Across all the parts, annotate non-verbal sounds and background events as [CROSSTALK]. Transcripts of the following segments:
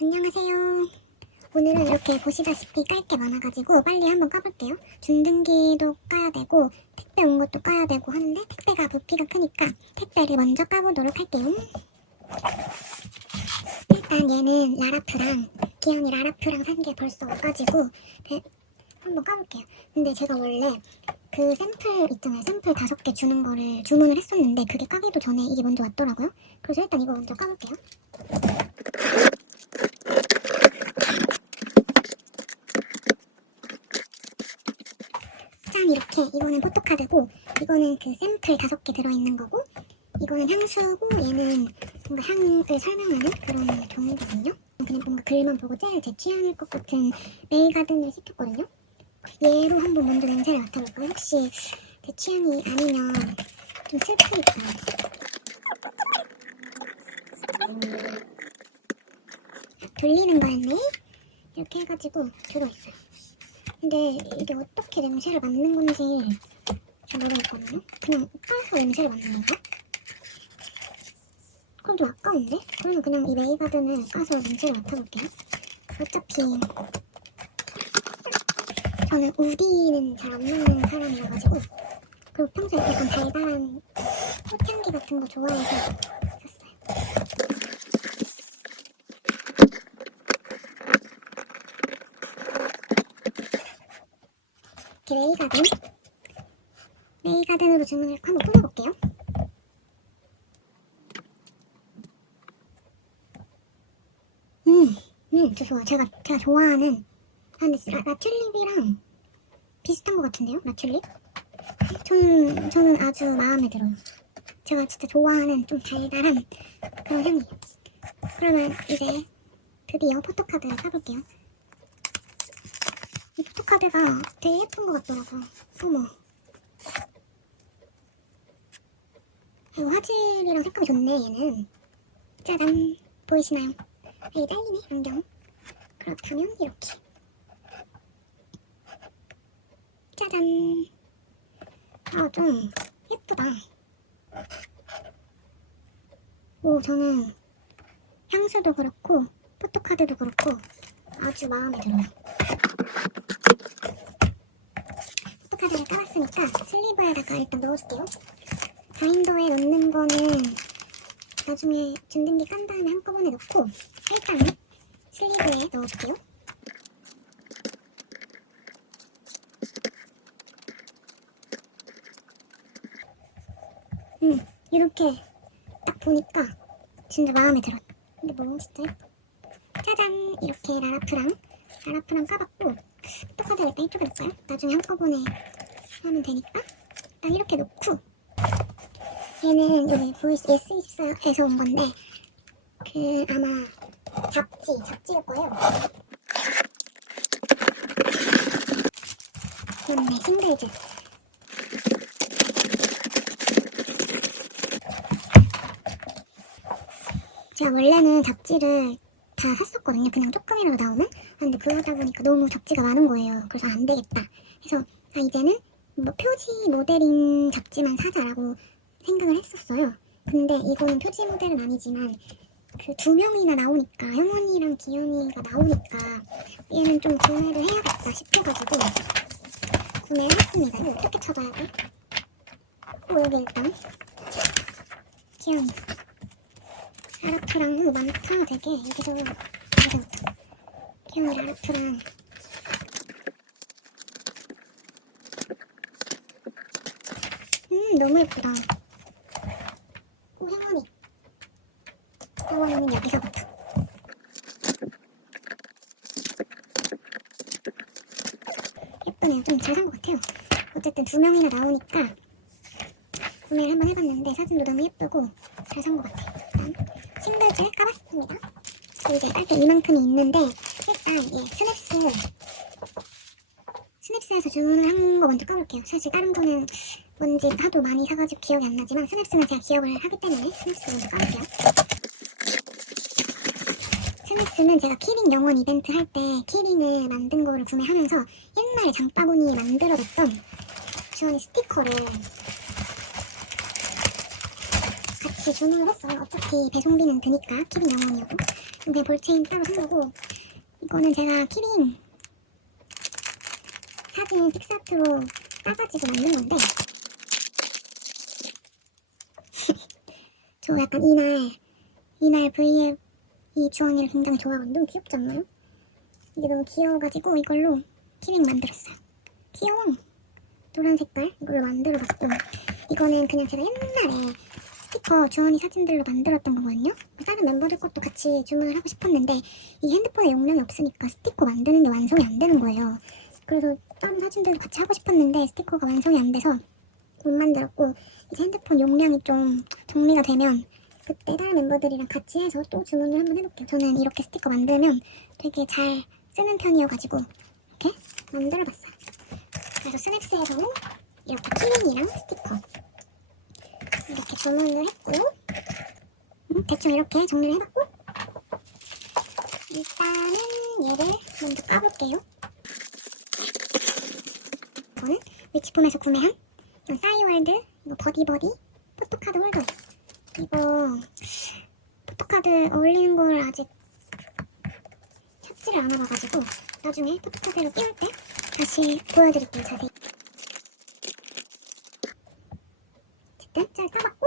안녕하세요. 오늘은 이렇게 보시다시피 깔 게 많아가지고 빨리 한번 까볼게요. 중등기도 까야 되고 택배 온 것도 까야 되고 하는데 택배가 부피가 크니까 택배를 먼저 까보도록 할게요. 일단 얘는 라라프랑 기현이 라라프랑 산 게 벌써 와가지고 네, 한번 까볼게요. 근데 제가 원래 그 샘플 있잖아요. 샘플 다섯 개 주는 거를 주문을 했었는데 그게 까기도 전에 이게 먼저 왔더라고요. 그래서 일단 이거 먼저 까볼게요. 짠 이렇게 이거는 포토카드고 이거는 그 샘플 다섯 개 들어있는 거고 이거는 향수고 얘는 뭔가 향을 설명하는 그런 종이거든요. 그냥 뭔가 글만 보고 제일 제 취향일 것 같은 메이가든을 시켰거든요. 얘로 한번 먼저 냄새를 맡아볼까요? 혹시 제 취향이 아니면 좀 슬프니까. 돌리는 거였네? 이렇게 해가지고 들어있어요. 근데 이게 어떻게 냄새를 맡는 건지 잘 모르겠거든요. 그냥 까서 냄새를 맡는 건가? 그럼 좀 아까운데? 그러면 그냥 이 메이가든을 까서 냄새를 맡아볼게요. 어차피 저는 우디는 잘 안 먹는 사람이라가지고 그리고 평소에 약간 달달한 꽃향기 같은 거 좋아해서 샀어요. 이렇게 메이가든 메이가든으로 주문을 한번 끊어볼게요. 음, 음, 저 좋아. 제가 제가 좋아하는 아, 근데 라, 라튤립이랑 비슷한 것 같은데요? 라튤립? 저는 저는 아주 마음에 들어요. 제가 진짜 좋아하는 좀 달달한 그런 향이에요. 그러면 이제 드디어 포토카드를 사볼게요. 이 포토카드가 되게 예쁜 것 같더라고요. 어머. 이거 화질이랑 색감이 좋네, 얘는. 짜잔. 보이시나요? 아, 이게 잘리네, 안경. 그렇다면 이렇게. 짜잔. 아, 좀 예쁘다. 오, 저는 향수도 그렇고, 포토카드도 그렇고, 아주 마음에 들어요. 포토카드를 깔았으니까 슬리브에다가 일단 넣어줄게요. 바인더에 넣는 거는 나중에 준등기 깐 다음에 한꺼번에 넣고 일단은 슬리브에 넣어줄게요. 음, 이렇게 딱 보니까 진짜 마음에 들어. 근데 너무 진짜 예뻐. 짜잔! 이렇게 라라프랑 라라프랑 까봤고 포토카드 일단 이쪽에 놓을까요? 나중에 한꺼번에 하면 되니까 일단 이렇게 놓고 얘는 여기 보이스 S24에서 온 건데 그 아마 잡지 잡지일 거예요. 맞네 싱글즈. 제가 원래는 잡지를 다 샀었거든요. 그냥 조금이라도 나오면. 아, 근데 그러다 보니까 너무 잡지가 많은 거예요. 그래서 안 되겠다. 그래서 아, 이제는 뭐 표지 모델인 잡지만 사자라고 생각을 했었어요. 근데 이거는 표지 모델은 아니지만 그 두 명이나 나오니까 형원이랑 기현이가 나오니까 얘는 좀 구매를 해야겠다 싶어가지고 구매를 했습니다. 이거 어떻게 찾아야 돼? 어, 여기 일단 기현이 아라프랑 오, 많다 되게 여기서 여기서부터 기현이 아라프랑 음 너무 예쁘다. 오, 형원이. 형원이는 여기서부터. 예쁘네요. 좀 잘 산 것 같아요. 어쨌든 두 명이나 나오니까 구매를 한번 해봤는데 사진도 너무 예쁘고 잘 산 것 같아요. 일단 싱글즈 까봤습니다. 이제 깔게 이만큼이 있는데 일단 예, 스냅스 스냅스에서 주문을 한거 먼저 까볼게요. 사실 다른 거는 뭔지 하도 많이 사가지고 기억이 안 나지만 스냅스는 제가 기억을 하기 때문에 스냅스 먼저 까볼게요. 스냅스는 제가 키링 영원 이벤트 할 때 키링을 만든 거를 구매하면서 옛날에 장바구니 만들어뒀던 주원이 스티커를 같이 주문을 했어요. 어차피 배송비는 드니까 키링 영원이어도. 그냥 볼체인 따로 산 거고 이거는 제가 키링 사진 픽사트로 따가지고 만든 건데 [LAUGHS] 저 약간 이날 이날 V앱 이 주원이를 굉장히 좋아하거든요. 너무 귀엽지 않나요? 이게 너무 귀여워가지고 이걸로 키링 만들었어요. 귀여워. 노란 색깔 이걸로 만들어봤고 이거는 그냥 제가 옛날에 스티커 주원이 사진들로 만들었던 거거든요. 다른 멤버들 것도 같이 주문을 하고 싶었는데 이 핸드폰에 용량이 없으니까 스티커 만드는 게 완성이 안 되는 거예요. 그래서 다른 사진들도 같이 하고 싶었는데 스티커가 완성이 안 돼서 못 만들었고 이제 핸드폰 용량이 좀 정리가 되면 그때 다른 멤버들이랑 같이 해서 또 주문을 한번 해볼게요. 저는 이렇게 스티커 만들면 되게 잘 쓰는 편이어가지고 이렇게 만들어봤어요. 그래서 스냅스에서는 이렇게 키링이랑 스티커 주문을 했고 음, 대충 이렇게 정리를 해봤고 일단은 얘를 먼저 까볼게요. 이거는 위치폼에서 구매한 싸이월드 버디버디 포토카드 홀더 이거 포토카드 어울리는 걸 아직 찾지를 않아봐가지고 나중에 포토카드로 끼울 때 다시 보여드릴게요 자세히 잘 까봤고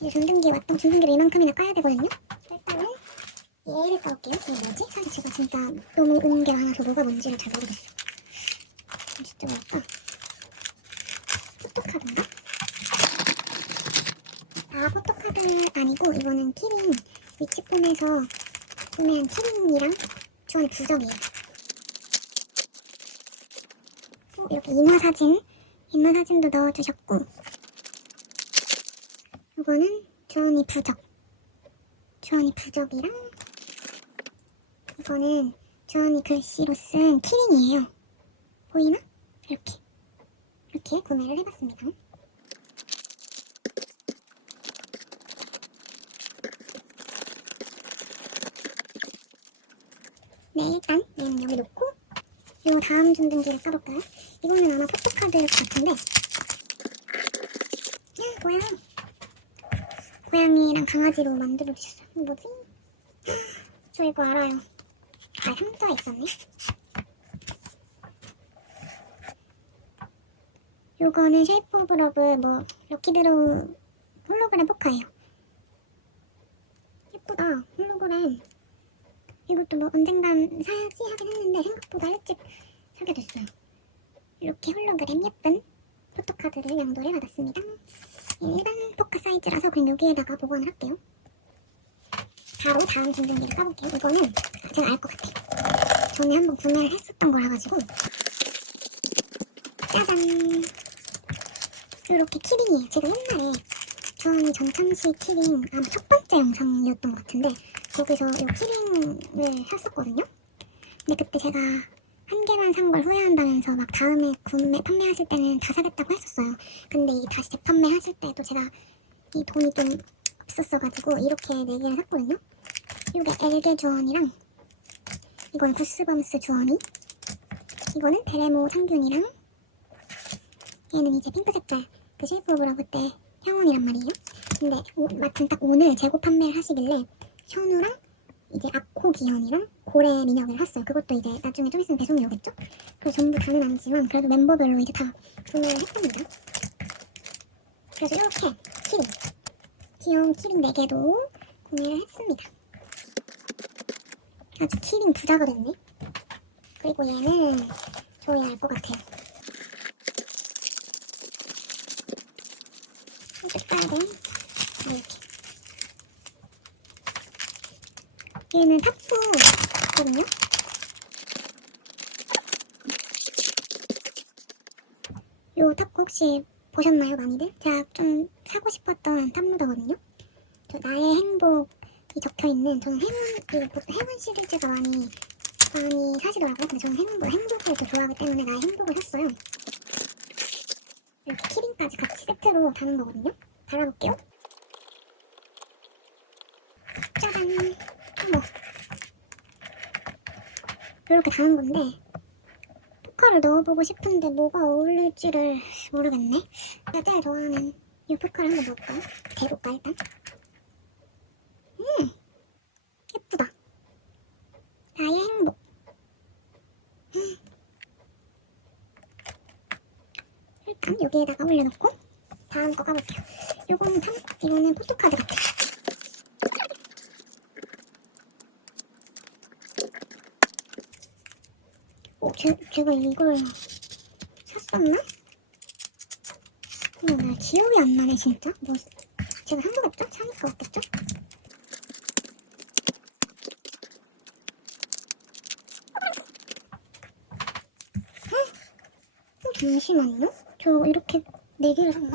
이제 전등기 왔던 전등기를 이만큼이나 까야 되거든요 일단은 얘를 까볼게요 이게 뭐지? 사실 제가 진짜 너무 온게 많아서 뭐가 뭔지를 잘 모르겠어 진짜 뭘까? 포토카드인가? 아 포토카드 아니고 이거는 키링 위치폼에서 구매한 키링이랑 주원의 부적이에요 어, 이렇게 인화 사진 인화 사진도 넣어주셨고 이거는 주원이 부적. 주원이 부적이랑 이거는 주원이 글씨로 쓴 키링이에요. 보이나? 이렇게. 이렇게 구매를 해봤습니다. 네, 일단 얘는 여기 놓고 요 다음 전등기를 까볼까요? 이거는 아마 포토카드 같은데. 야, 고양 고양이랑 강아지로 만들어 주셨어요. 뭐지? 저 이거 알아요. 아, 형자에 있었네. 요거는 쉐이프 오브 러브 뭐 럭키드로우 홀로그램 포카예요. 예쁘다. 홀로그램. 이것도 뭐 언젠간 사야지 하긴 했는데 생각보다 일찍 사게 됐어요. 이렇게 홀로그램 예쁜 포토카드를 양도를 받았습니다. 일반 포카 사이즈라서 그냥 여기에다가 보관을 할게요. 바로 다음 전등기를 까볼게요. 이거는 제가 알 것 같아요. 전에 한번 구매를 했었던 거라 가지고 짜잔 이렇게 키링이에요. 제가 옛날에 저는 전참시 키링 아마 첫 번째 영상이었던 것 같은데 거기서 이 키링을 샀었거든요. 근데 그때 제가 한 개만 산 걸 후회한다면서 막 다음에 구매 판매하실 때는 다 사겠다고 했었어요. 근데 이 다시 재판매하실 때도 제가 이 돈이 좀 없었어가지고 이렇게 네 개를 샀거든요. 이게 엘게 주원이랑 이건 구스범스 주원이 이거는 베레모 상균이랑 얘는 이제 핑크 색깔 그 쉐이프 오브 러브 때 형원이란 말이에요. 근데 오- 마침 딱 오늘 재고 판매를 하시길래 현우랑 이제 아코 기현이랑 고래 민혁을 샀어요. 그것도 이제 나중에 좀 있으면 배송이 오겠죠? 그래서 전부 다는 아니지만 그래도 멤버별로 이제 다 구매를 했답니다. 그래서 이렇게 키링 귀여운 키링 4개도 구매를 했습니다. 아주 키링 부자가 됐네. 그리고 얘는 저희 알 것 같아요. 색깔은 이렇게. 얘는 탑프거든요. 요 탑프 혹시 보셨나요, 많이들? 제가 좀 사고 싶었던 탑무더거든요. 저 나의 행복이 적혀 있는 저는 행운 이 보통 행운 시리즈가 많이 많이 사시더라고요. 근데 저는 행운보다 행복을 더 좋아하기 때문에 나의 행복을 샀어요. 이렇게 키링까지 같이 세트로 다는 거거든요. 달아볼게요. 짜잔. 뭐 이렇게 다는 건데 포카를 넣어보고 싶은데 뭐가 어울릴지를 모르겠네 내가 제일 좋아하는 이 포카를 한번 넣을까? 대볼까 일단? 음! 예쁘다 나의 행복 음. 일단 여기에다가 올려놓고 다음 거 가볼게요 요거는 참, 이거는 포토카드 같아 제, 제가 이걸 샀었나? 어, 나 기억이 안 나네 진짜. 뭐 제가 산 거겠죠? 사니까 없겠죠? 어, 잠시만요. 저 이렇게 네 개를 샀나?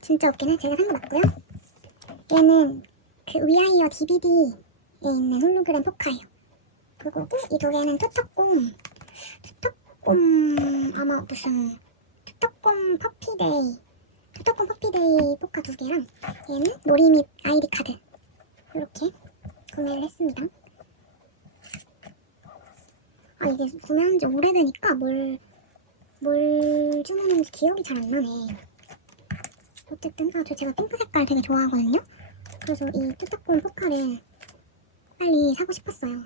진짜 없긴 해. 제가 산 거 맞고요. 얘는 그 위아이어 DVD에 있는 홀로그램 포카예요. 그거고 이 두 개는 투터꼼 투터꼼 아마 무슨 투터꼼 퍼피데이 투터꼼 퍼피데이 포카 두 개랑 얘는 놀이 및 아이디 카드 이렇게 구매를 했습니다. 아 이게 구매한 지 오래되니까 뭘, 뭘 주문했는지 기억이 잘 안 나네. 어쨌든 아, 저 제가 핑크 색깔 되게 좋아하거든요. 그래서 이 투터꼼 포카를 빨리 사고 싶었어요.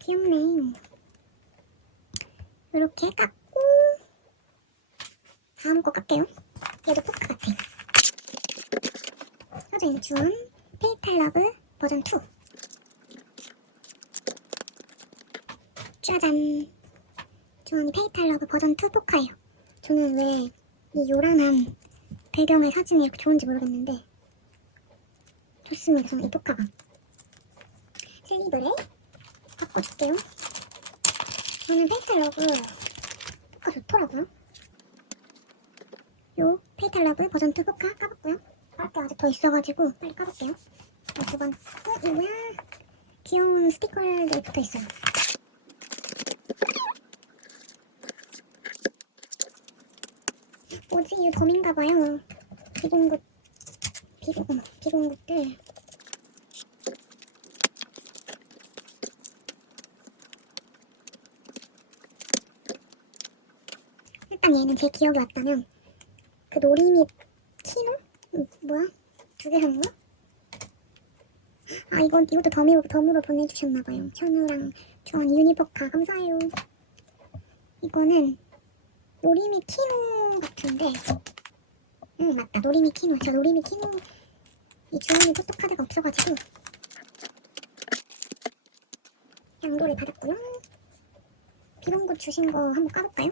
귀엽네. 이렇게 깎고 다음 거 깎게요. 얘도 포카 같아. 있는 주원 페이탈 러브 버전 2. 짜잔. 주원이 페이탈 러브 버전 2 포카예요. 저는 왜 이 요란한 배경의 사진이 이렇게 좋은지 모르겠는데 좋습니다. 저는 이 포카가. 슬리브를 바꿔줄게요. 저는 페이탈 러브 포카 좋더라고요. 요 페이탈 러브 버전 2 포카 까봤고요. 깔게 아직 더 있어가지고 빨리 까볼게요. 자, 두 번. 어, 이거 뭐야? 귀여운 스티커들이 붙어 있어요. 뭐지? 이거 덤인가봐요. 비공굿, 비공, 어머, 비공굿들. 얘는 제 기억이 왔다면 그 놀이 및 키노? 음, 뭐야? 두 개 샀나? 아 이건 이것도 덤으로 덤으로 보내주셨나봐요. 현우랑 주원 유니버카 감사해요. 이거는 놀이 및 키노 같은데 응 맞다 놀이 및 키노 저 놀이 및 키노 이 주원이 포토카드가 없어가지고 양도를 받았고요. 비공굿 주신 거 한번 까볼까요?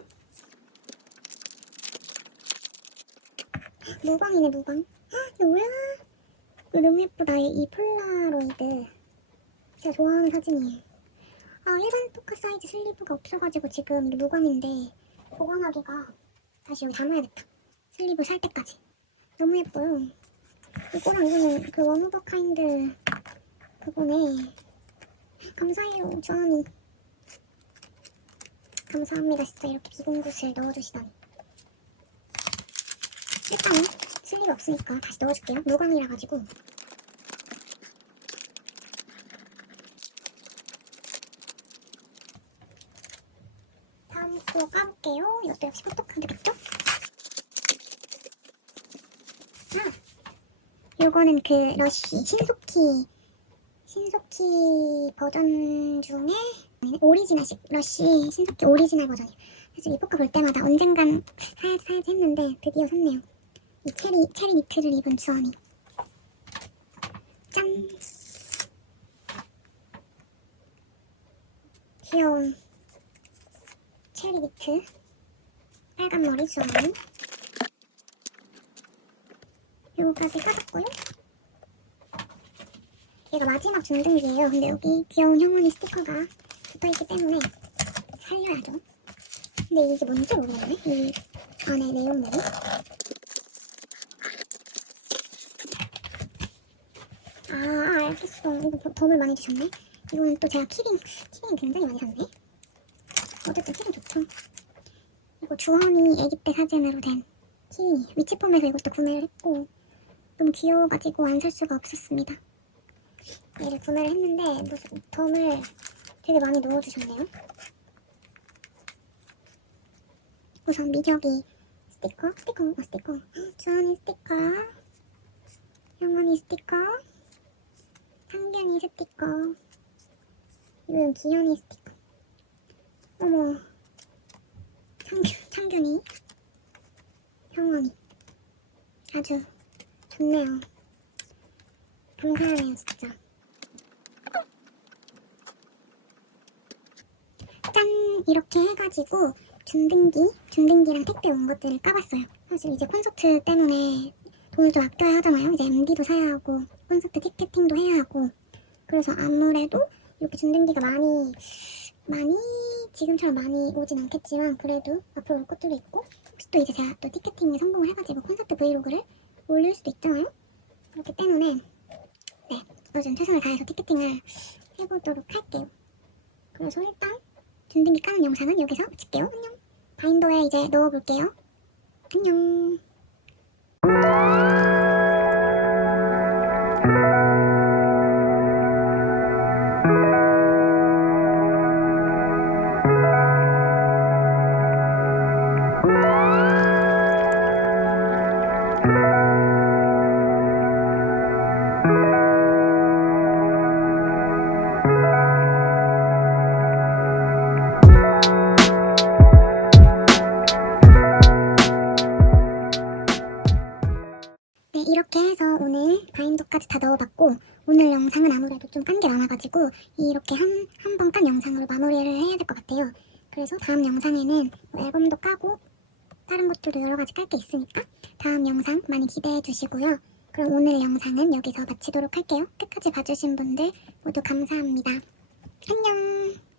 무광이네 무광. 헉, 이거 뭐야? 너무 예쁘다. 이, 이 폴라로이드. 제가 좋아하는 사진이에요. 아 일반 포카 사이즈 슬리브가 없어가지고 지금 이게 무광인데 보관하기가 다시 여기 담아야겠다. 슬리브 살 때까지. 너무 예뻐요. 이거랑 이거는 그 원 오브 카인드 그거네. 감사해요 주원이. 감사합니다 진짜. 이렇게 비공굿을 넣어주시다니 일단은 슬리브 없으니까 다시 넣어줄게요. 무광이라 가지고. 다음 거 까볼게요. 이것도 역시 포토카드겠죠? 아! 요거는 그 러쉬 신속키 신속키 버전 중에 오리지널식 러쉬 신속키 오리지널 버전이에요. 사실 이 포카 볼 때마다 언젠간 [LAUGHS] 사야, 사야지 했는데 드디어 샀네요. 이 체리, 체리 니트를 입은 주원이. 짠! 귀여운 체리 니트. 빨간 머리 주원이. 요거까지 까봤고요. 얘가 마지막 중등기예요. 근데 여기 귀여운 형원이 스티커가 붙어있기 때문에 살려야죠. 근데 이게 뭔지 모르겠네. 이 안에 내용물이. 아, 알겠어. 이거 더- 덤을 많이 주셨네. 이거는 또 제가 키링, 키링 굉장히 많이 샀네. 어쨌든 키링 좋죠. 이거 주원이 애기 때 사진으로 된 키링. 위치폼에서 이것도 구매를 했고, 너무 귀여워가지고 안 살 수가 없었습니다. 얘를 구매를 했는데, 무슨 덤을 되게 많이 넣어주셨네요. 우선 미적이 스티커, 스티커, 어, 스티커. [GASPS] 주원이 스티커, 영원이 스티커, 상견이 스티커, 이건 기현이 스티커. 어머, 창균, 창균이. 상황이 아주 좋네요. 감사하네요, 진짜. 짠! 이렇게 해가지고 준등기, 준등기랑 택배 온 것들을 까봤어요. 사실 이제 콘서트 때문에 돈을 좀 아껴야 하잖아요. 이제 MD도 사야 하고 콘서트 티켓팅도 해야 하고 그래서 아무래도 이렇게 준등기가 많이 많이 지금처럼 많이 오진 않겠지만 그래도 앞으로 올 것들도 있고 혹시 또 이제 제가 또 티켓팅에 성공을 해가지고 콘서트 브이로그를 올릴 수도 있잖아요. 그렇기 때문에 네 요즘 최선을 다해서 티켓팅을 해보도록 할게요. 그래서 일단 준등기 까는 영상은 여기서 마칠게요. 안녕. 바인더에 이제 넣어볼게요. 안녕. 이렇게 해서 오늘 바인더까지 다 넣어봤고 오늘 영상은 아무래도 좀 깐 게 많아가지고 이렇게 한 한 번 깐 영상으로 마무리를 해야 될 것 같아요. 그래서 다음 영상에는 뭐 앨범도 까고 다른 것들도 여러 가지 깔 게 있으니까 다음 영상 많이 기대해 주시고요. 그럼 오늘 영상은 여기서 마치도록 할게요. 끝까지 봐주신 분들 모두 감사합니다. 안녕!